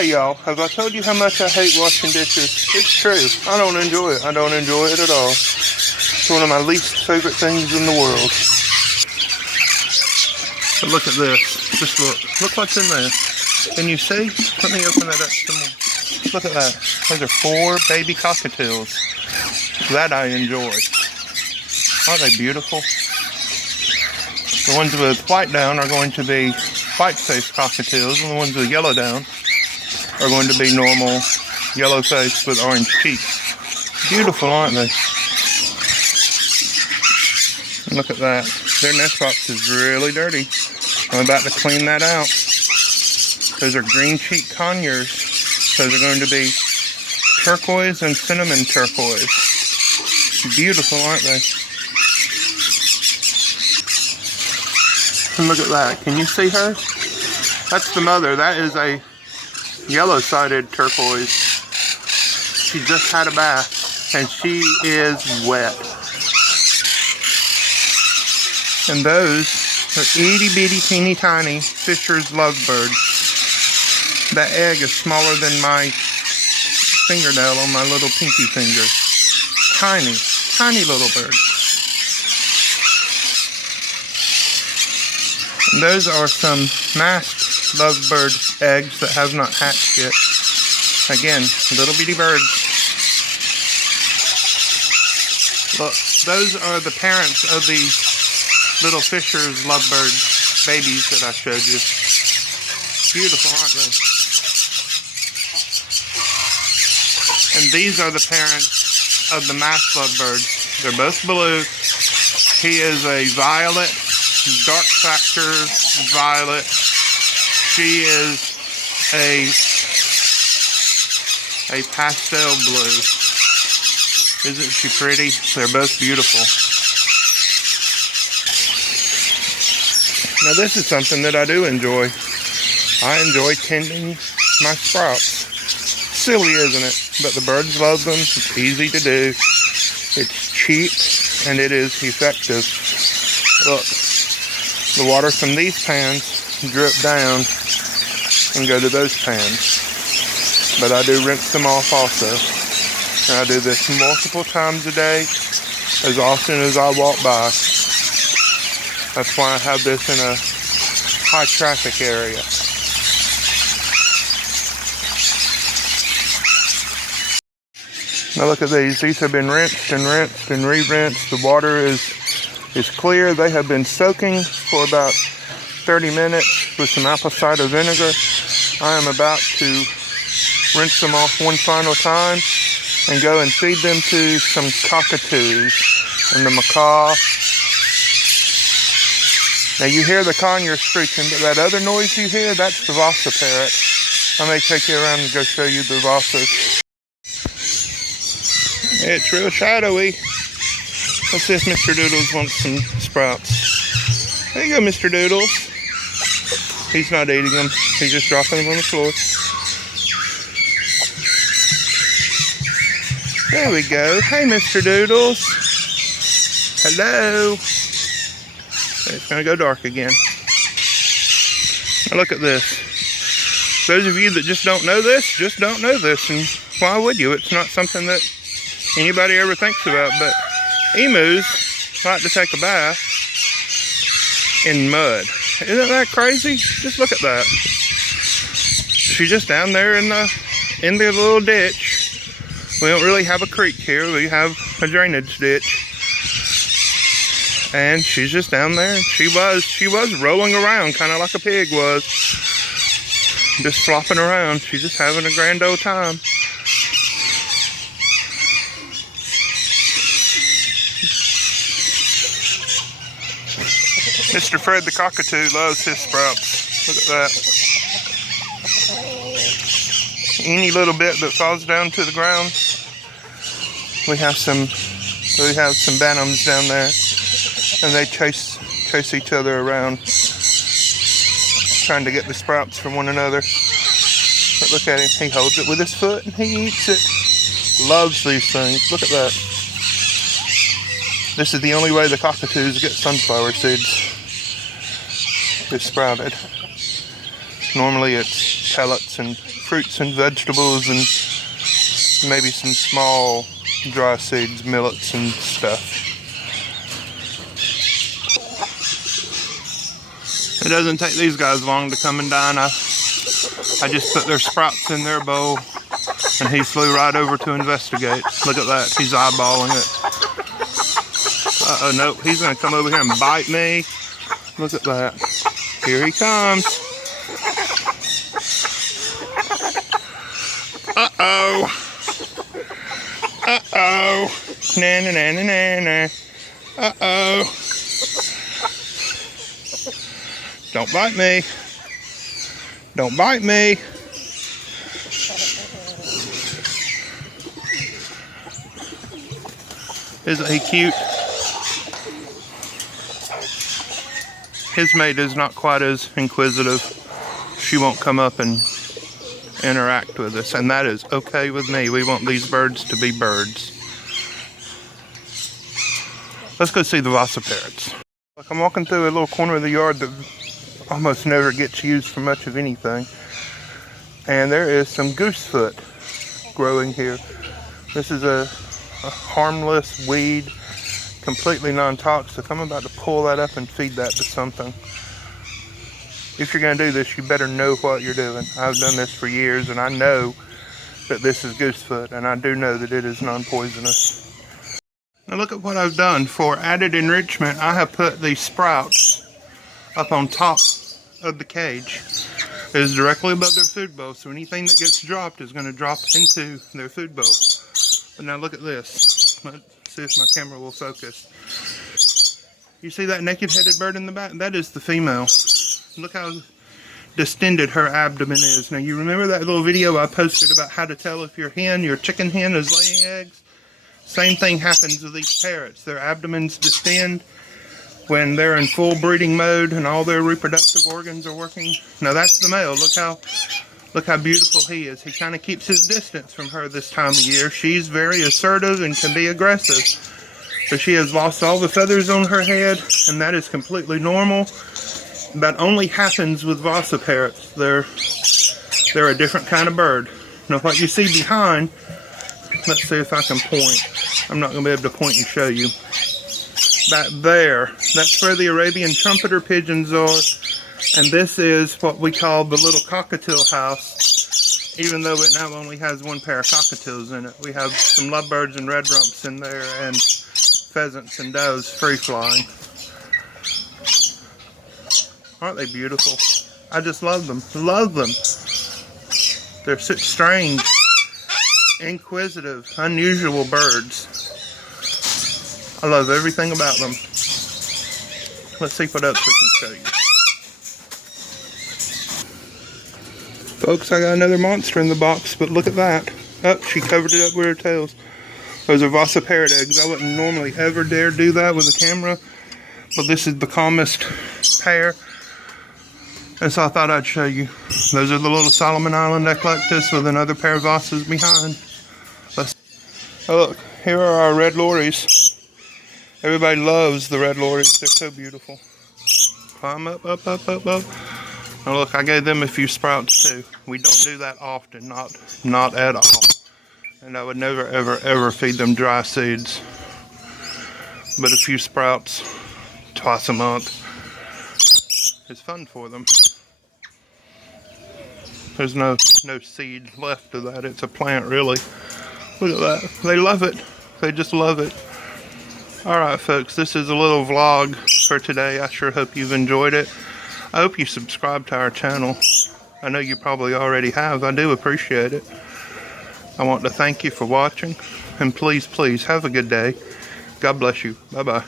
Hey y'all, have I told you how much I hate washing dishes? It's true. I don't enjoy it. I don't enjoy it at all. It's one of my least favorite things in the world. But look at this. Just look. Look what's in there. Can you see? Let me open that up some more. Look at that. Those are 4 baby cockatiels. That I enjoy. Aren't they beautiful? The ones with white down are going to be white-faced cockatiels, and the ones with yellow down are going to be normal yellow-faced with orange cheeks. Beautiful, aren't they? And look at that. Their nest box is really dirty. I'm about to clean that out. Those are green cheek conures. Those are going to be turquoise and cinnamon turquoise. Beautiful, aren't they? And look at that. Can you see her? That's the mother. That is a yellow-sided turquoise. She just had a bath, and she is wet. And those are itty-bitty, teeny-tiny Fisher's Lovebird. That egg is smaller than my fingernail on my little pinky finger. Tiny, tiny little bird. And those are some masked lovebird eggs that have not hatched yet. Again, little bitty birds. Look, those are the parents of the little Fisher's Lovebird babies that I showed you. Beautiful, aren't they? And these are the parents of the masked lovebirds. They're both blue. He is a violet, dark factor violet. She is a pastel blue. Isn't she pretty? They're both beautiful. Now this is something that I do enjoy. I enjoy tending my sprouts. Silly, isn't it? But the birds love them. It's easy to do. It's cheap and it is effective. Look, the water from these pans drip down and go to those pans. But I do rinse them off also. And I do this multiple times a day, as often as I walk by. That's why I have this in a high traffic area. Now look at these. These have been rinsed and rinsed and re-rinsed. The water is clear. They have been soaking for about 30 minutes with some apple cider vinegar. I am about to rinse them off one final time and go and feed them to some cockatoos and the macaw. Now you hear the conure screeching, but that other noise you hear, that's the Vasa Parrot. I may take you around and go show you the Vasas. It's real shadowy. Let's see if Mr. Doodles wants some sprouts. There you go, Mr. Doodles. He's not eating them. He's just dropping them on the floor. There we go. Hey, Mr. Doodles. Hello. It's going to go dark again. Now look at this. Those of you that just don't know this, just don't know this. And why would you? It's not something that anybody ever thinks about. But emus like to take a bath in mud. Isn't that crazy? Just look at that. She's just down there in the little ditch. We don't really have a creek here. We have a drainage ditch. And she's just down there. She was rolling around, kind of like a pig was. Just flopping around. She's just having a grand old time. Mr. Fred the Cockatoo loves his sprouts. Look at that. Any little bit that falls down to the ground, we have some bantams down there, and they chase each other around, trying to get the sprouts from one another. But look at him, he holds it with his foot and he eats it. Loves these things. Look at that. This is the only way the cockatoos get sunflower seeds. It's sprouted. Normally it's pellets and fruits and vegetables and maybe some small dry seeds, millets and stuff. It doesn't take these guys long to come and dine. I just put their sprouts in their bowl and he flew right over to investigate. Look at that, he's eyeballing it. Uh-oh, nope, he's gonna come over here and bite me. Look at that. Here he comes. Uh-oh. Uh-oh. Na-na-na-na-na-na. Uh-oh. Don't bite me. Don't bite me. Isn't he cute? His mate is not quite as inquisitive. She won't come up and interact with us, and that is okay with me. We want these birds to be birds. Let's go see the Vasa Parrots. Look, I'm walking through a little corner of the yard that almost never gets used for much of anything. And there is some goosefoot growing here. This is a harmless weed, completely non-toxic. I'm about to pull that up and feed that to something. If you're going to do this, you better know what you're doing. I've done this for years and I know that this is goosefoot, and I do know that it is non-poisonous. Now look at what I've done. For added enrichment, I have put these sprouts up on top of the cage. It is directly above their food bowl, so anything that gets dropped is going to drop into their food bowl. But now look at this. Let's see if my camera will focus. You see that naked-headed bird in the back? That is the female. Look how distended her abdomen is. Now you remember that little video I posted about how to tell if your chicken hen is laying eggs? Same thing happens with these parrots. Their abdomens distend when they're in full breeding mode and all their reproductive organs are working. Now that's the male. Look how beautiful he is. He kind of keeps his distance from her this time of year. She's very assertive and can be aggressive. So she has lost all the feathers on her head, and that is completely normal. That only happens with Vasa parrots. They're a different kind of bird. Now what you see behind, let's see if I can point. I'm not going to be able to point and show you. Back there, that's where the Arabian trumpeter pigeons are. And this is what we call the little cockatiel house. Even though it now only has one pair of cockatoos in it. We have some lovebirds and red rumps in there, and pheasants and doves free flying. Aren't they beautiful? I just love them. Love them. They're such strange, inquisitive, unusual birds. I love everything about them. Let's see what else we can show you. Folks, I got another monster in the box, but look at that. Oh, she covered it up with her tails. Those are Vasa parrot eggs. I wouldn't normally ever dare do that with a camera, but this is the calmest pair. And so I thought I'd show you. Those are the little Solomon Island Eclectus with another pair of Vasas behind. Oh look, here are our red lories. Everybody loves the red lories. They're so beautiful. Climb up, up, up, up, up. Now look, I gave them a few sprouts too. We don't do that often, not at all. And I would never, ever, ever feed them dry seeds. But a few sprouts twice a month is fun for them. There's no seed left of that. It's a plant, really. Look at that. They love it. They just love it. Alright folks, this is a little vlog for today. I sure hope you've enjoyed it. I hope you subscribe to our channel. I know you probably already have. I do appreciate it. I want to thank you for watching. And please, please, have a good day. God bless you. Bye-bye.